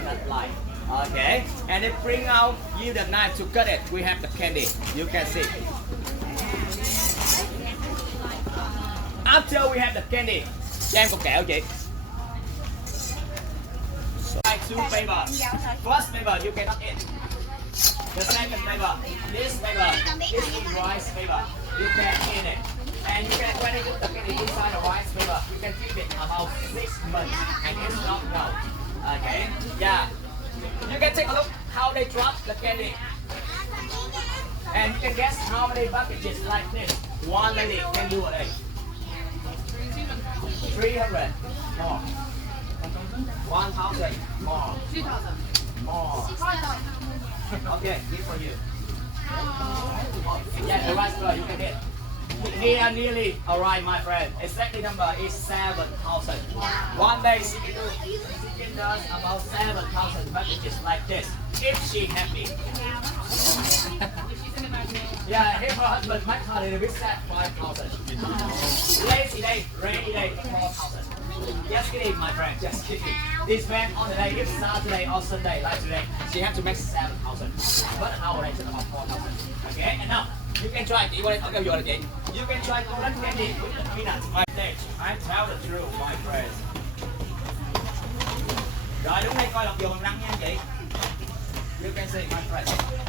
coconut light. Okay, and then bring out you the knife to cut it. We have the candy. You can see. After we have the candy, cho em cục kẹo chị. Two flavor. First flavor you cannot eat. The second flavor, this flavor, this is rice flavor. You can eat it. And you can, when you put the candy inside the rice flavor, you can keep it about 6 months and it's not no. Okay? Yeah. You can take a look how they drop the candy. And you can guess how many packages like this. One lady can do it. 300 more. 1,000 more. 2,000. More. Okay, here for you. Yeah, the rice flour you can get. We are nearly alright, my friend. Exactly number is 7,000. One day she does about 7,000 packages like this. If she happy. Yeah, if her husband might call it a bit sad, 5,000. Lazy day, rainy day, 4,000. Just kidding, my friend, just kidding. This man on the day, if Saturday or Sunday, like today, she have to make 7,000. But nowadays it's about 4,000. Okay, and now, you can try, you want to go again. You can try golden candy with the peanuts. My day, I tell the truth, my friend. Rồi, đúng đây coi lọc dồn lăng nha chị. You can see, my friend.